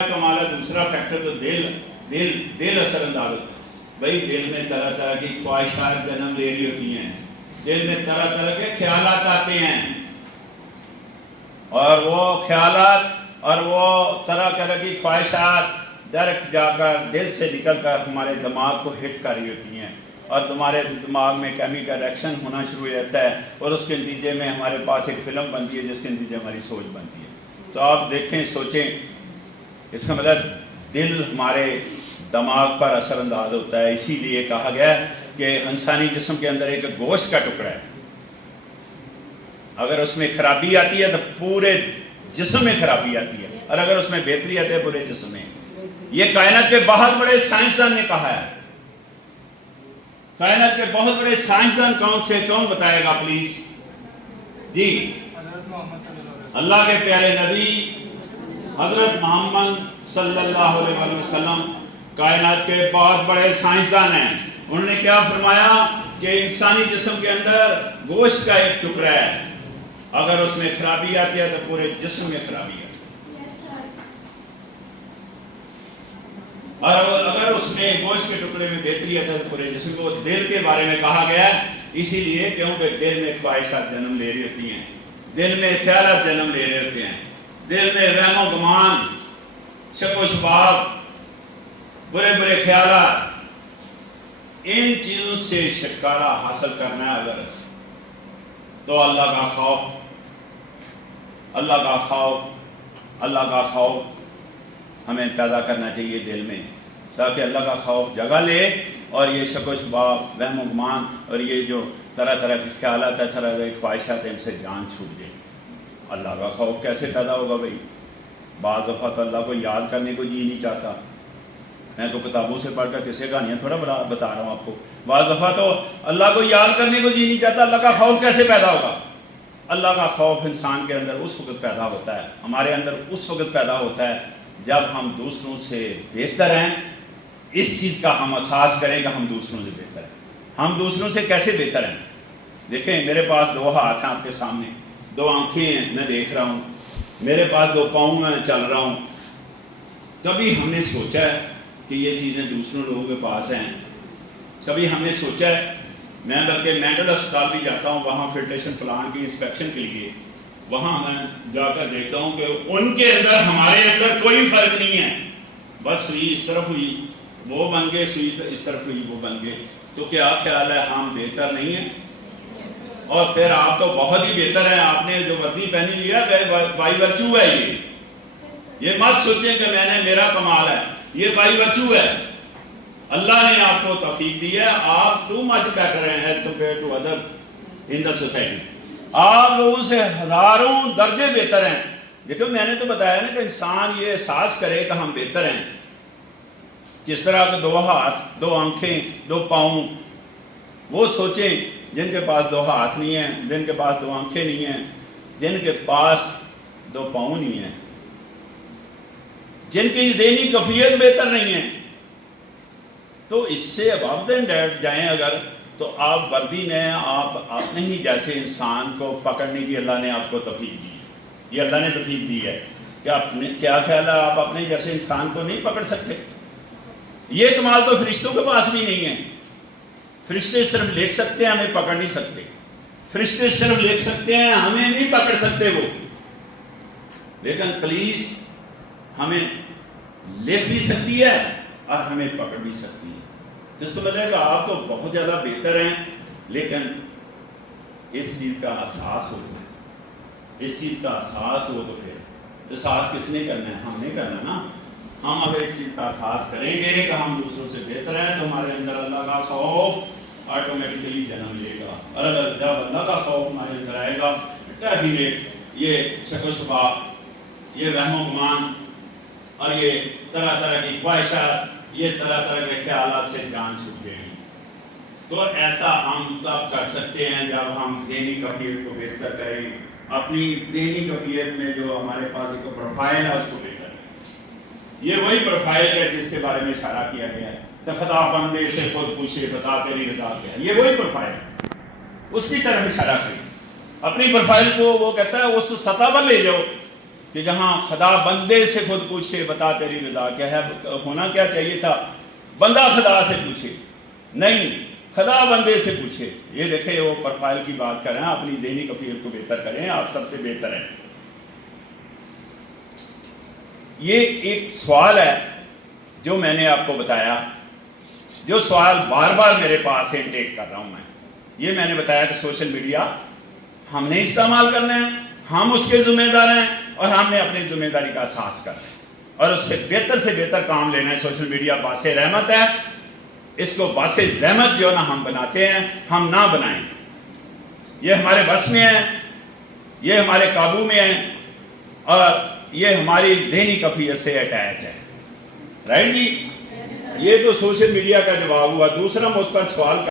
ہمارا دوسرا فیکٹر تو دل اثر انداز ہوتا ہے. بھائی دل میں طرح طرح کی خواہشات جنم لے رہی ہوتی ہیں، دل میں طرح طرح کے خیالات آتے ہیں، اور وہ خیالات اور وہ طرح طرح کی خواہشات ڈائریکٹ جا کر دل سے نکل کر ہمارے دماغ کو ہٹ کر رہی ہوتی ہیں، اور تمہارے دماغ میں کیمیکل ایکشن ہونا شروع ہو جاتا ہے، اور اس کے نتیجے میں ہمارے پاس ایک فلم بنتی ہے جس کے نتیجے ہماری سوچ بنتی ہے. تو آپ دیکھیں، سوچیں، اس کا مطلب دل ہمارے دماغ پر اثر انداز ہوتا ہے. اسی لیے کہا گیا کہ انسانی جسم کے اندر ایک گوشت کا ٹکڑا ہے، اگر اس میں خرابی آتی ہے تو پورے جسم میں خرابی آتی ہے، اور اگر اس میں بہتری آتی ہے پورے جسم میں. یہ کائنات کے بہت بڑے سائنسدان نے کہا ہے. کائنات کے بہت بڑے سائنسدان کون تھے؟ کون بتائے گا پلیز؟ جی، اللہ کے پیارے نبی حضرت محمد صلی اللہ علیہ وسلم کائنات کے بہت بڑے سائنسدان ہیں. انہوں نے کیا فرمایا کہ انسانی جسم کے اندر گوشت کا ایک ٹکڑا ہے، اگر اس میں خرابی آتی ہے تو پورے جسم میں خرابی آتی ہے، اور اگر اس میں گوشت کے ٹکڑے میں بہتری آتی ہے تو پورے جسم کو. دل کے بارے میں کہا گیا ہے اسی لیے کیونکہ دل میں خواہشات جنم لے رہی ہوتی ہیں، دل میں خیالات جنم لے رہے ہوتے ہیں، دل میں وہم و گمان، شک و شبہات، برے برے خیالات. ان چیزوں سے چھٹکارا حاصل کرنا ہے اگر تو اللہ کا خوف ہمیں پیدا کرنا چاہیے دل میں، تاکہ اللہ کا خوف جگہ لے اور یہ شک و شبہات، وہم و گمان اور یہ جو طرح طرح کے خیالات ہیں، طرح طرح کی خواہشات ہیں، ان سے جان چھوٹ جائے. اللہ کا خوف کیسے پیدا ہوگا بھائی؟ بعض دفعہ تو اللہ کو یاد کرنے کو جی نہیں چاہتا. میں تو کتابوں سے پڑھ کر کسی کہانیاں تھوڑا بتا رہا ہوں آپ کو. بعض دفعہ تو اللہ کو یاد کرنے کو جی نہیں چاہتا. اللہ کا خوف کیسے پیدا ہوگا؟ اللہ کا خوف انسان کے اندر اس وقت پیدا ہوتا ہے، ہمارے اندر اس وقت پیدا ہوتا ہے جب ہم دوسروں سے بہتر ہیں. اس چیز کا ہم احساس کریں کہ ہم دوسروں سے بہتر ہیں. ہم دوسروں سے کیسے بہتر ہیں؟ دیکھیں، میرے پاس 2 ہاتھ ہیں آپ کے سامنے، 2 آنکھیں ہیں، میں دیکھ رہا ہوں، میرے پاس 2 پاؤں میں چل رہا ہوں. کبھی ہم نے سوچا ہے کہ یہ چیزیں دوسروں لوگوں کے پاس ہیں؟ کبھی ہم نے سوچا ہے؟ میں بلکہ مینٹل اسپتال بھی جاتا ہوں، وہاں فلٹریشن پلانٹ کی انسپیکشن کے لیے. وہاں میں جا کر دیکھتا ہوں کہ ان کے اندر ہمارے اندر کوئی فرق نہیں ہے. بس سوئی اس طرف ہوئی وہ بن گئے، سوئی اس طرف ہوئی وہ بن گئے. تو کیا خیال ہے ہم بہتر نہیں ہیں؟ اور پھر آپ تو بہت ہی بہتر ہیں. آپ نے جو وردی پہنی ہوئی ہے بائی ورچو ہے. یہ مت سوچیں کہ میں نے میرا کمال ہے، یہ بائی ورچو ہے. اللہ نے آپ کو توفیق دی ہے. آپ ٹو مچ بیٹر ہیں as compare to other in the society. آپ لوگوں سے ہزاروں درجے بہتر ہیں. دیکھو، میں نے تو بتایا نا کہ انسان یہ احساس کرے کہ ہم بہتر ہیں. کس طرح کہ 2 ہاتھ، 2 آنکھیں، 2 پاؤں. وہ سوچیں جن کے پاس 2 ہاتھ نہیں ہیں، جن کے پاس 2 آنکھیں نہیں ہیں، جن کے پاس 2 پاؤں نہیں ہیں، جن کی ذہنی کیفیت بہتر نہیں ہے. تو اس سے ابو دین ڈیٹ جائیں اگر، تو آپ وردی نے آپ اپنے ہی جیسے انسان کو پکڑنے کی اللہ نے آپ کو توفیق دی ہے. یہ اللہ نے توفیق دی ہے. کیا خیال ہے آپ اپنے جیسے انسان کو نہیں پکڑ سکتے؟ یہ کمال تو فرشتوں کے پاس بھی نہیں ہے. فرشتے صرف لکھ سکتے ہیں، ہمیں پکڑ نہیں سکتے. فرشتے صرف لکھ سکتے ہیں، ہمیں نہیں پکڑ سکتے وہ. لیکن پولیس ہمیں لکھ بھی سکتی ہے اور ہمیں پکڑ بھی سکتی ہے. جس کو ملے گا آپ تو بہت زیادہ بہتر ہیں، لیکن اس چیز کا احساس ہو. اس چیز کا احساس ہو تو پھر احساس کس نے کرنا ہے؟ ہم نے کرنا نا. ہم اگر اس چیز کا احساس کریں گے کہ ہم دوسروں سے بہتر ہیں تو ہمارے اندر اللہ کا خوف آٹومیٹکلی جنم لے گا. اور اگر جب اللہ کا خوف ہمارے اندر آئے گا، دھیرے یہ شک و شبہ، یہ وہم و گمان اور یہ طرح طرح کی خواہشات، یہ طرح طرح کے خیالات سے جان چھوٹ جائے گی. تو ایسا ہم تب کر سکتے ہیں جب ہم ذہنی کیفیت کو بہتر کریں. اپنی ذہنی کیفیت میں جو ہمارے پاس ایک پروفائل ہے اس کو بہتر کریں. یہ وہی پروفائل ہے جس کے بارے میں اشارہ کیا گیا ہے. خدا بندے سے خود پوچھے بتا تیری رضا کیا ہے. یہ وہی پروفائل ہے، اس کی طرف اشارہ کریں. اپنی پروفائل کو وہ کہتا ہے اس سطح پر لے جاؤ کہ جہاں خدا بندے سے خود پوچھے بتا تیری رضا کیا ہے، ہونا کیا چاہیے تھا بندہ خدا سے پوچھے، نہیں خدا بندے سے پوچھے۔ یہ دیکھیں وہ پروفائل کی بات کریں، اپنی ذہنی کیفیت کو بہتر کریں، آپ سب سے بہتر ہیں۔ یہ ایک سوال ہے جو میں نے آپ کو بتایا، جو سوال بار بار میرے پاس سے انٹیک کر رہا ہوں یہ میں نے بتایا کہ سوشل میڈیا ہم نے استعمال کرنا ہے، ہم اس کے ذمہ دار ہیں، اور ہم نے اپنی ذمہ داری کا احساس کرنا ہے اور اس سے بہتر کام لینا ہے۔ سوشل میڈیا باعث رحمت ہے، اس کو باعث زحمت جو نا ہم بناتے ہیں، ہم نہ بنائیں۔ یہ ہمارے بس میں ہے، یہ ہمارے قابو میں ہے، اور یہ ہماری ذہنی کیفیت سے اٹیچ ہے۔ رائٹ جی، یہ تو سوشل میڈیا کا جواب ہوا۔ دوسرا مجھ پر سوال